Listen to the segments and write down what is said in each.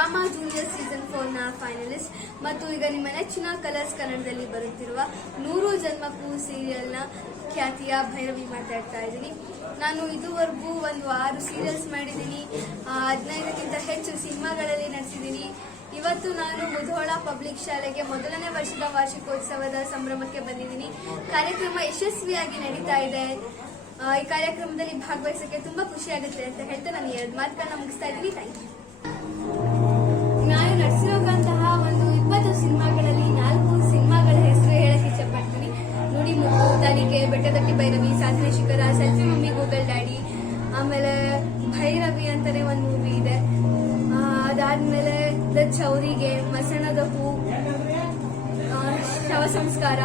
Drama junior season 4 ನ finalist ಮತ್ತು ಈಗ ನಿಮ್ಮ ನೆಚ್ಚಿನ ಕಲರ್ಸ್ ಕನ್ನಡದಲ್ಲಿ ಬರುತ್ತಿರುವ 100 ಜನ್ಮಕ್ಕೂ ಸೀರಿಯಲ್ನ ಖ್ಯಾತಿಯ ಭೈರವಿ ಮಾತಾಡ್ತಾ ಇದ್ದೀನಿ. ನಾನು ಇದುವರೆಗೂ ಒಂದು 6 ಸೀರಿಯಲ್ಸ್ ಮಾಡಿದ್ದೀನಿ, 15ಕ್ಕಿಂತ ಹೆಚ್ಚು ಸಿನಿಮಾಗಳಲ್ಲಿ ನಟಿಸಿದ್ದೀನಿ. ಇವತ್ತು ನಾನು ಮುಧೋಳ ಪಬ್ಲಿಕ್ ಶಾಲೆಗೆ ಮೊದಲನೇ ವರ್ಷದ ವಾರ್ಷಿಕೋತ್ಸವದ ಸಂಭ್ರಮಕ್ಕೆ ಬಂದಿದ್ದೀನಿ. ಕಾರ್ಯಕ್ರಮ ಯಶಸ್ವಿಯಾಗಿ ನಡೀತಾ ಇದೆ. ಈ ಕಾರ್ಯಕ್ರಮದಲ್ಲಿ ಭಾಗವಹಿಸಕ್ಕೆ ತುಂಬಾ ಖುಷಿ ಆಗುತ್ತೆ ಅಂತ ಹೇಳ್ತಾ ನಾನು 2 ಮಾತುಗಳನ್ನ ಮುಗಿಸ್ತಾ ಇದ್ದೀನಿ. Thank you. ನಾನು ನಟಿಸಿರೋಂತಹ ಒಂದು 20 ಸಿನಿಮಾಗಳಲ್ಲಿ 4 ಸಿನಿಮಾಗಳ ಹೆಸರು ಹೇಳಕ್ ಇಷ್ಟಪಡ್ತೀನಿ. ನುಡಿ ಮುತ್ತು, ತನಿಖೆ, ಬೆಟ್ಟದಟ್ಟಿ ಭೈರವಿ, ಸಾಧನೆ ಶಿಖರ, ಸೆಲ್ಫಿ ಮಮ್ಮಿ, ಗೂಗಲ್ ಡ್ಯಾಡಿ, ಆಮೇಲೆ ಭೈರವಿ ಅಂತಾನೆ ಒಂದು ಮೂವಿ ಇದೆ. ಅದಾದ್ಮೇಲೆ ದ ಚೌರಿಗೆ, ಮಸಣದ ಹೂ, ಶವ ಸಂಸ್ಕಾರ,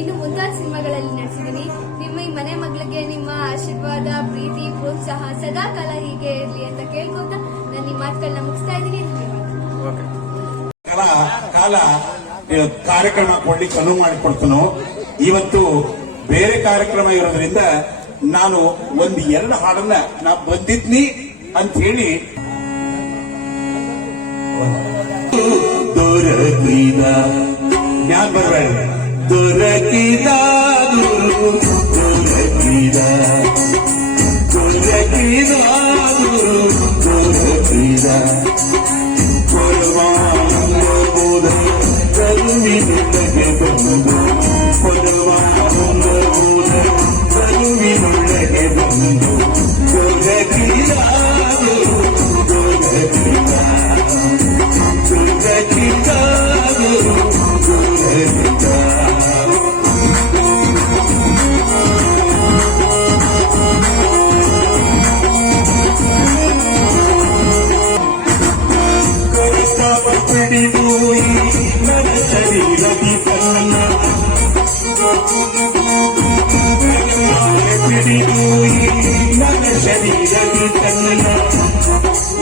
ಇನ್ನು ಮುಂತಾದ ಸಿನಿಮಾಗಳಲ್ಲಿ ನಟಿಸಿದ್ದೀನಿ. ನಿಮ್ಮ ಈ ಮನೆ ಮಗಳಿಗೆ ನಿಮ್ಮ ಆಶೀರ್ವಾದ, ಪ್ರೀತಿ, ಪ್ರೋತ್ಸಾಹ ಸದಾ ಕಾಲ ಹೀಗೆ ಇರಲಿ ಅಂತ ಕೇಳ್ಕೊತಾ ನಾನು ಈ ಮಾತುಗಳನ್ನ ಮುಗಿಸ್ತಾ ಇದ್ದೀನಿ. ಕಾಲ ಕಾರ್ಯಕ್ರಮ ಕೊಡ್ಲಿಕ್ಕೆ ಅನುವು ಮಾಡಿಕೊಡ್ತಾನೋ. ಇವತ್ತು ಬೇರೆ ಕಾರ್ಯಕ್ರಮ ಇರೋದ್ರಿಂದ ನಾನು 1-2 ಹಾಡನ್ನ ನಾ ಬಂದಿದ್ನಿ ಅಂತ ಹೇಳಿ ಜ್ಞಾನ ಬರಬೇಡ. ದೊರಕಿದ ಗುರು ದೊರಕಿದ ದೊರಕಿದ ಗುರು ದೊರಕಿದ ಪರಮಾನಂದಬೋಧ ಕರುವಿನೊಳಗೆ ಬಂದು ಪರಮಾನಂದಬೋಧ ಕರುವಿನೊಳಗೆ ಬಂದು ದೊರಕಿದ ಗುರು ದೊರಕಿದ ದೊರಕಿದ ಗುರು ದೊರಕಿದ. ಹಿಡಿದು ನನ್ನ ಶರೀರದಿ ತನ್ನ ಹಿಡಿದು ನನ್ನ ಶರೀರದಿ ತನ್ನ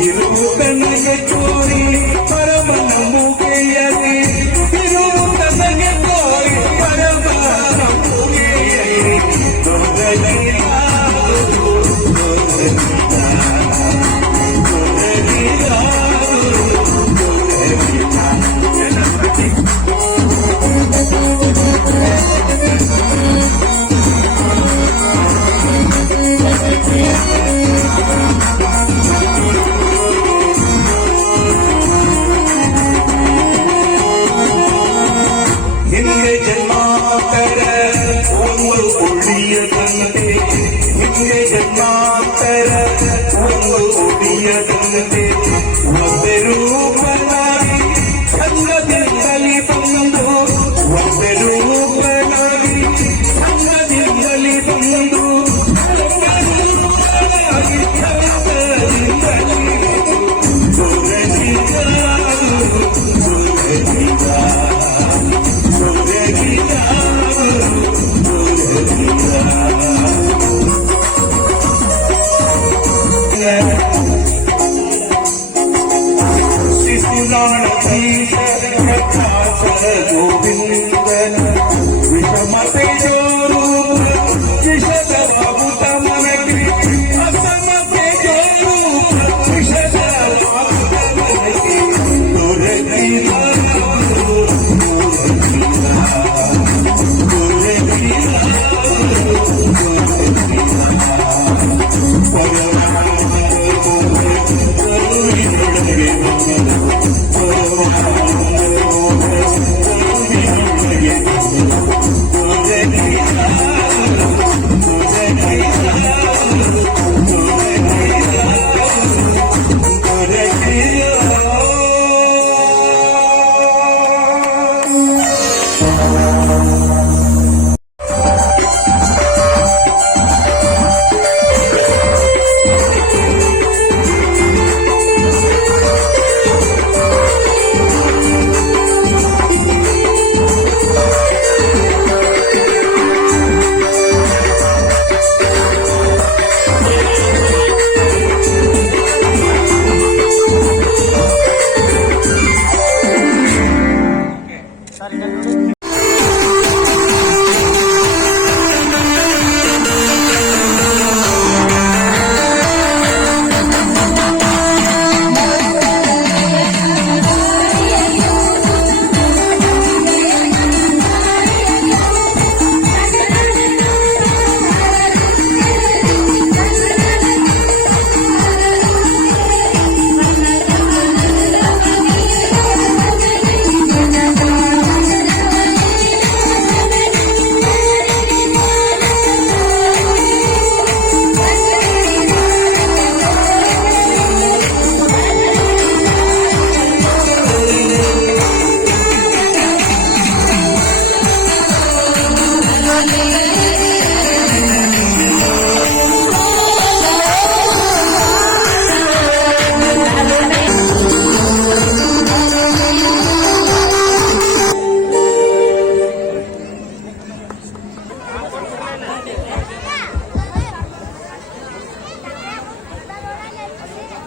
ಇರುವು ತನಗೆ ತೋರಿ ಪರಮನ ಮುಗೆಯದೆ ಇರುವು ತನಗೆ ತೋರಿ ಪರಮನ ಮುಗೆಯದೆ ದೊರಕಿದ ಹಿಂದೆ ಜನ್ಮಾಂತರ ಒಂದು ಉಳಿಯದಂತೆ, ಹಿಂದೆ ಜನ್ಮಾಂತರ ಒಂದು ಉಳಿಯದಂತೆ ಒಂದೇ ರೂಪನಾಗಿ ಸಂಗದಿಂದಲಿ ಬಂದು ಒಂದೇ ರೂಪನಾಗಿ ಸಂಗದಿಂದಲಿ ಬಂದು ಗೋವಿಂದನ ವಿಷಮತೆ ಜೋರು ವಿಷದ ಬಾಬುತ ಮನಗಿ ಅಸಮತೆ ಜೋರು ವಿಷದ ಬಾಬುತ ಮನಗಿ ದೊರಕಿದ ಕರುವಿನೊಳಗೆ ಬಂದು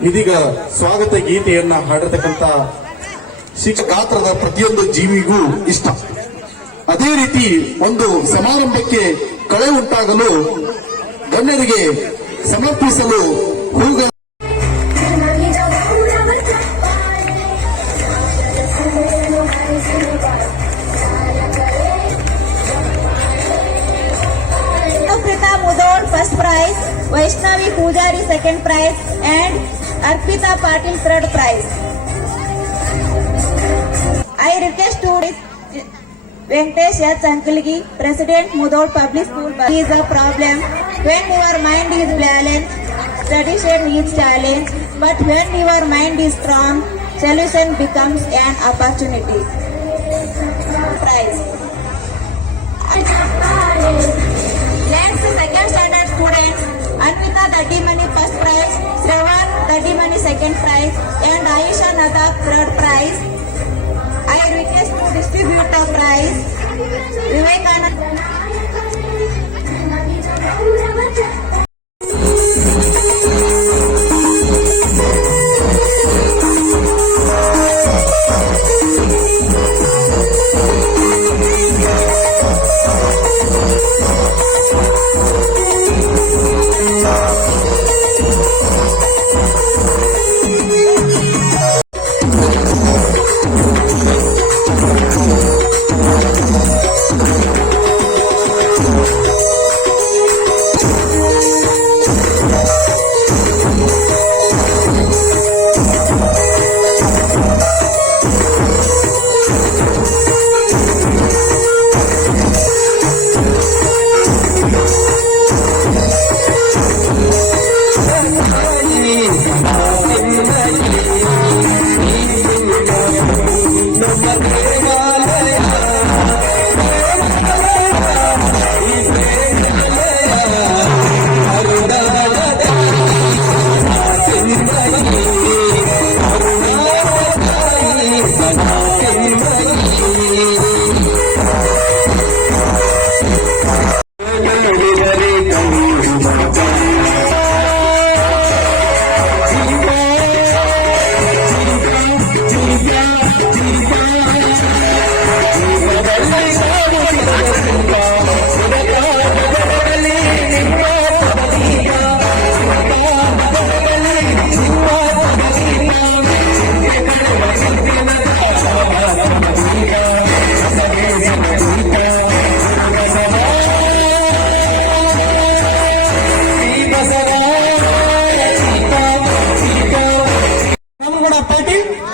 ಇದೀಗ ಸ್ವಾಗತ ಗೀತೆಯನ್ನ ಹಾಡಿರ್ತಕ್ಕಂಥ ಗಾತ್ರದ ಪ್ರತಿಯೊಂದು ಜೀವಿಗೂ ಇಷ್ಟ. ಅದೇ ರೀತಿ ಒಂದು ಸಮಾರಂಭಕ್ಕೆ ಕಳೆ ಉಂಟಾಗಲು ಗಣ್ಯರಿಗೆ ಸಮರ್ಪಿಸಲು ಹೂಗಳ Prita Mudod first prize, Vaishnavi Pujari second prize, and Arpita Patil third prize. I request to Venkatesh H. Ankalgi, President Mudod Public School. Is a problem when your mind is balanced, tradition is challenge, but when your mind is strong, solution becomes an opportunity. Prize. Next, second standard students, Anvita Dadimani first prize, Shravan Dadimani second prize, and Aisha Nadab third prize. I request to distribute the prize. Vivekanand.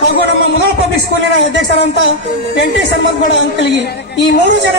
ಹಾಗೂ ನಮ್ಮ ಮೊದಲ public ಸ್ಕೂಲಿನ ಅಧ್ಯಕ್ಷರಂತ ವೆಂಕಟೇಶ್ ಹನುಮಂತಗೌಡ ಅಂಕಲ್ಗಿ ಈ ಮೂರು ಜನ